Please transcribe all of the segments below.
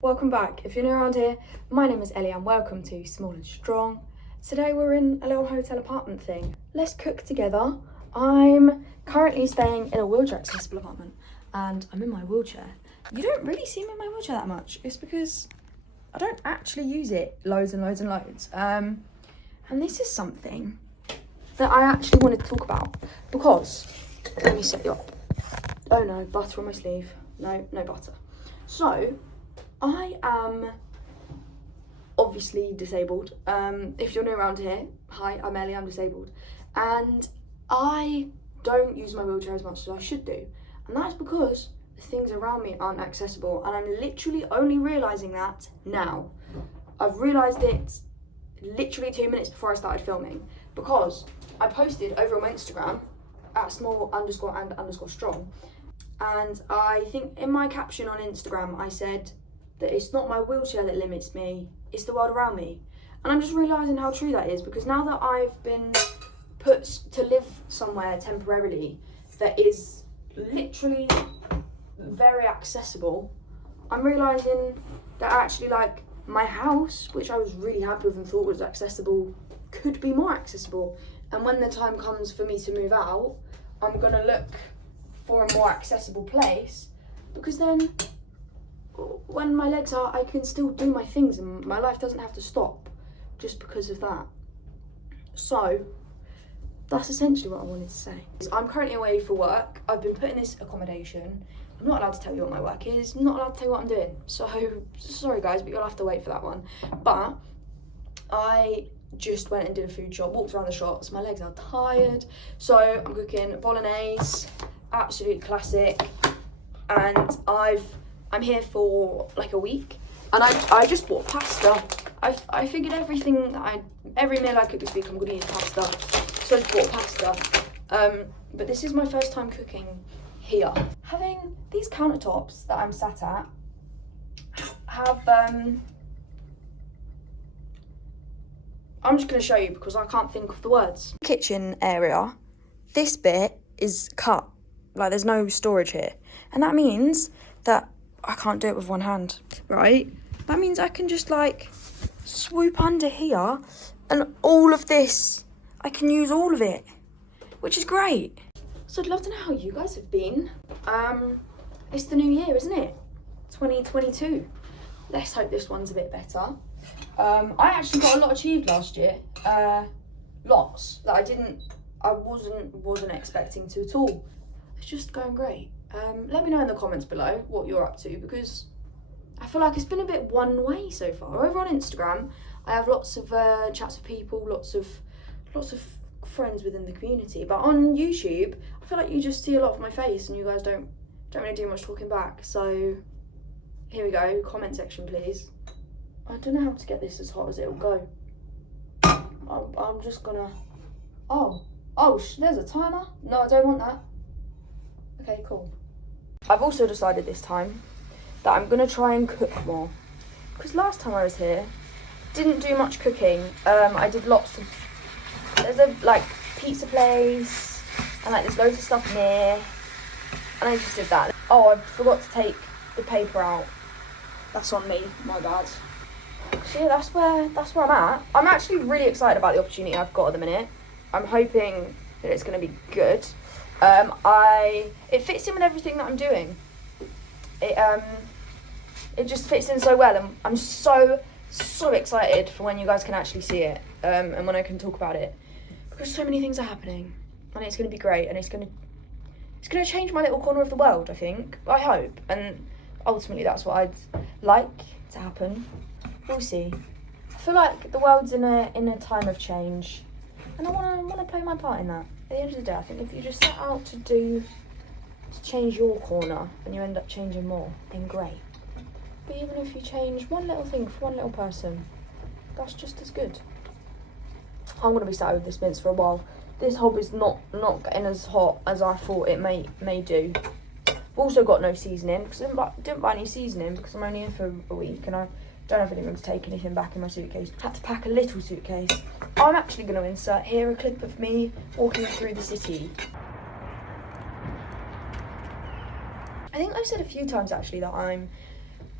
Welcome back. If you're new around here, my name is Ellie and welcome to Small and Strong. Today we're in a little hotel apartment thing. Let's cook together. I'm currently staying in a wheelchair accessible apartment and I'm in my wheelchair. You don't really see me in my wheelchair that much. It's because I don't actually use it loads and loads and loads. And this is something that I actually wanted to talk about because, let me set you up. Oh no, butter on my sleeve. No butter. So, I am obviously disabled. If you're new around here, hi, I'm Ellie, I'm disabled. And I don't use my wheelchair as much as I should do. And that's because the things around me aren't accessible. And I'm literally only realising that now. I've realised it literally 2 minutes before I started filming because I posted over on my Instagram at small_and_strong. And I think in my caption on Instagram, I said that it's not my wheelchair that limits me, it's the world around me. And I'm just realising how true that is because now that I've been put to live somewhere temporarily that is literally very accessible, I'm realising that actually like my house, which I was really happy with and thought was accessible, could be more accessible. And when the time comes for me to move out, I'm gonna look for a more accessible place because then when my legs are, I can still do my things and my life doesn't have to stop just because of that. So that's essentially what I wanted to say. I'm currently away for work. I've been put in this accommodation. I'm not allowed to tell you what my work is. I'm not allowed to tell you what I'm doing. So sorry guys, but you'll have to wait for that one. But I just went and did a food shop, walked around the shops. My legs are tired. So I'm cooking bologese, absolute classic. And I'm here for like a week. And I just bought pasta. I figured every meal I cook this week I'm gonna use pasta. So I just bought pasta. But this is my first time cooking here. Having these countertops that I'm sat at have I'm just gonna show you because I can't think of the words. Kitchen area, this bit is cut. Like there's no storage here. And that means that I can't do it with one hand, right? That means I can just like swoop under here and all of this, I can use all of it, which is great. So I'd love to know how you guys have been. It's the new year, isn't it? 2022. Let's hope this one's a bit better. I actually got a lot achieved last year. Lots that I wasn't expecting to at all. It's just going great. Let me know in the comments below what you're up to because I feel like it's been a bit one way so far. Over on Instagram, I have lots of chats with people, lots of friends within the community. But on YouTube, I feel like you just see a lot of my face and you guys don't really do much talking back. So here we go, comment section please. I don't know how to get this as hot as it'll go. I'm just gonna, there's a timer. No, I don't want that. Okay, cool. I've also decided this time that I'm gonna try and cook more because last time I was here, didn't do much cooking. I did there's a like pizza place and like there's loads of stuff near, and I just did that. Oh, I forgot to take the paper out. That's on me, my bad. So yeah, that's where I'm at. I'm actually really excited about the opportunity I've got at the minute. I'm hoping that it's gonna be good. It fits in with everything that I'm doing. It just fits in so well, and I'm so excited for when you guys can actually see it, and when I can talk about it, because so many things are happening, and it's going to be great, and it's going to change my little corner of the world. I hope, and ultimately that's what I'd like to happen. We'll see. I feel like the world's in a time of change, and I want to play my part in that. At the end of the day, I think if you just set out to change your corner and you end up changing more, then great. But even if you change one little thing for one little person, that's just as good. I'm going to be sat with this mince for a while. This hob is not getting as hot as I thought it may do. I've also got no seasoning because I didn't buy any seasoning because I'm only in for a week and I don't have any room to take anything back in my suitcase. Had to pack a little suitcase. I'm actually going to insert here a clip of me walking through the city. I think I've said a few times actually that I'm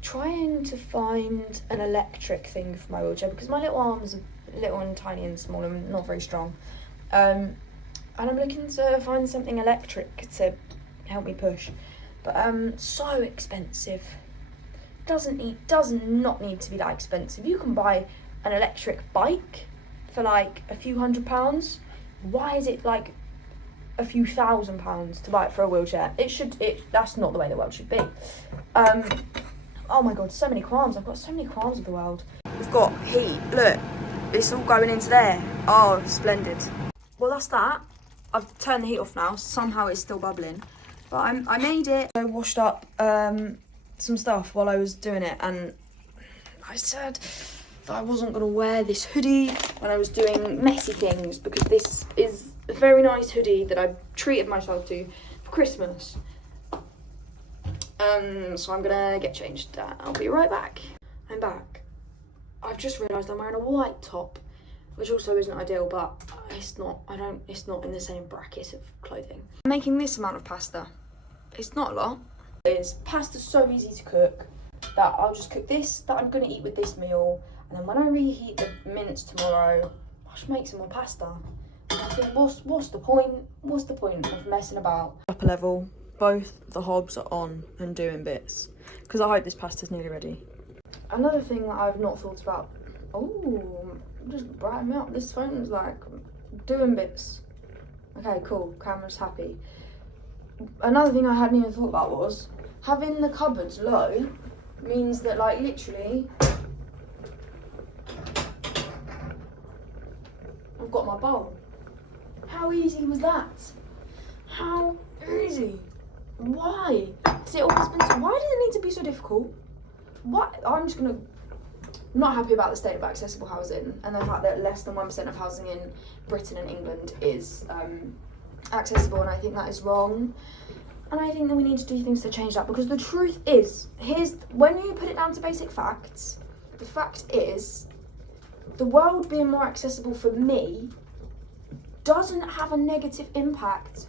trying to find an electric thing for my wheelchair because my little arms are little and tiny and small and not very strong. And I'm looking to find something electric to help me push. But so expensive. Does not need to be that expensive. You can buy an electric bike for like a few £100s. Why is it like a few £1,000s to buy it for a wheelchair? That's not the way the world should be. Oh my god, so many qualms. I've got so many qualms with the world. We've got heat. Look, it's all going into there. Oh, splendid. Well, that's that. I've turned the heat off now. Somehow it's still bubbling. But I made it. I washed up some stuff while I was doing it, and I said that I wasn't going to wear this hoodie when I was doing messy things because this is a very nice hoodie that I treated myself to for Christmas. So I'm gonna get changed. I'll be right back. I'm back. I've just realised I'm wearing a white top, which also isn't ideal, but it's not in the same bracket of clothing. I'm making this amount of pasta. It's not a lot. Pasta's so easy to cook that I'll just cook this that I'm gonna eat with this meal, and then when I reheat the mince tomorrow, I'll just make some more pasta. And I think what's the point? What's the point of messing about? Upper level, both the hobs are on and doing bits because I hope this pasta's nearly ready. Another thing that I've not thought about. Oh, just brighten me up. This phone's like doing bits. Okay, cool. Camera's happy. Another thing I hadn't even thought about was having the cupboards low means that, like, literally I've got my bowl. How easy was that? How easy? Why? Has it always been so? Why does it need to be so difficult? What? I'm not happy about the state of accessible housing and the fact that less than 1% of housing in Britain and England is accessible, and I think that is wrong. And I think that we need to do things to change that, because the truth is, when you put it down to basic facts, the fact is, the world being more accessible for me doesn't have a negative impact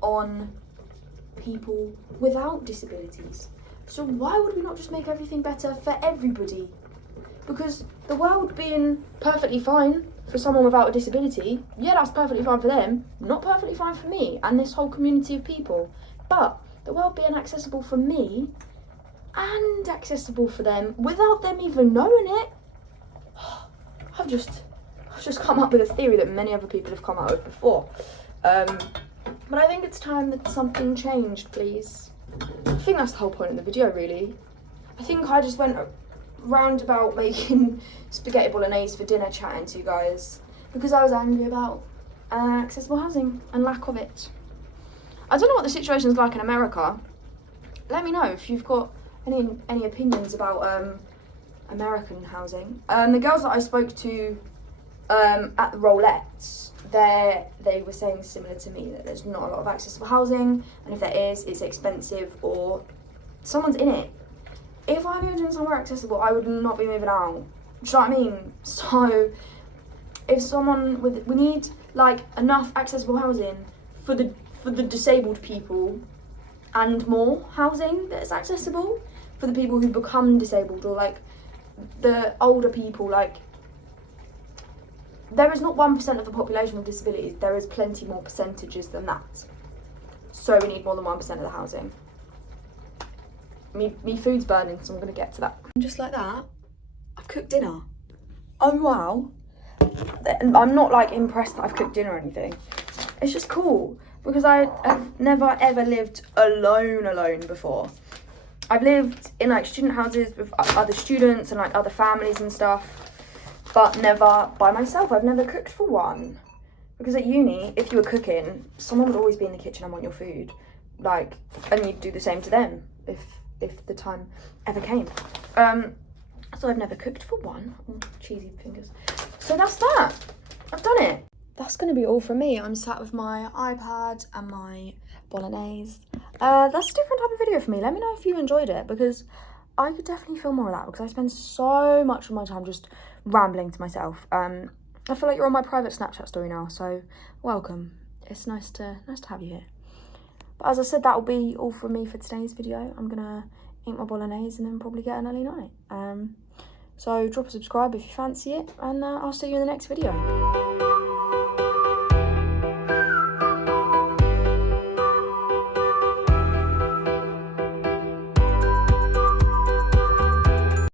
on people without disabilities. So why would we not just make everything better for everybody? Because the world being perfectly fine for someone without a disability, yeah, that's perfectly fine for them, not perfectly fine for me and this whole community of people. But the world being accessible for me and accessible for them without them even knowing it, I've just come up with a theory that many other people have come up with before. But I think it's time that something changed, please. I think that's the whole point of the video, really. I think I just went round about making spaghetti bolognese for dinner, chatting to you guys, because I was angry about accessible housing and lack of it. I don't know what the situation's like in America. Let me know if you've got any opinions about American housing. The girls that I spoke to at the Rolettes, they were saying similar to me, that there's not a lot of accessible housing, and if there is, it's expensive or someone's in it. If I moved in somewhere accessible, I would not be moving out. Do you know what I mean? So if we need like enough accessible housing for the disabled people, and more housing that's accessible for the people who become disabled, or like the older people. Like, there is not 1% of the population with disabilities, there is plenty more percentages than that. So we need more than 1% of the housing. Me food's burning, so I'm gonna get to that. And just like that, I've cooked dinner. Oh wow. I'm not like impressed that I've cooked dinner or anything. It's just cool, because I have never ever lived alone before. I've lived in like student houses with other students and like other families and stuff, but never by myself. I've never cooked for one. Because at uni, if you were cooking, someone would always be in the kitchen and want your food. Like, and you'd do the same to them if the time ever came. So I've never cooked for one. Oh, cheesy fingers. So that's that. I've done it. That's going to be all from me. I'm sat with my iPad and my bolognese. That's a different type of video for me. Let me know if you enjoyed it, because I could definitely film more of that, because I spend so much of my time just rambling to myself. I feel like you're on my private Snapchat story now, so welcome. It's nice to have you here. But as I said, that will be all from me for today's video. I'm gonna eat my bolognese, and then probably get an early night. So drop a subscribe if you fancy it, and I'll see you in the next video.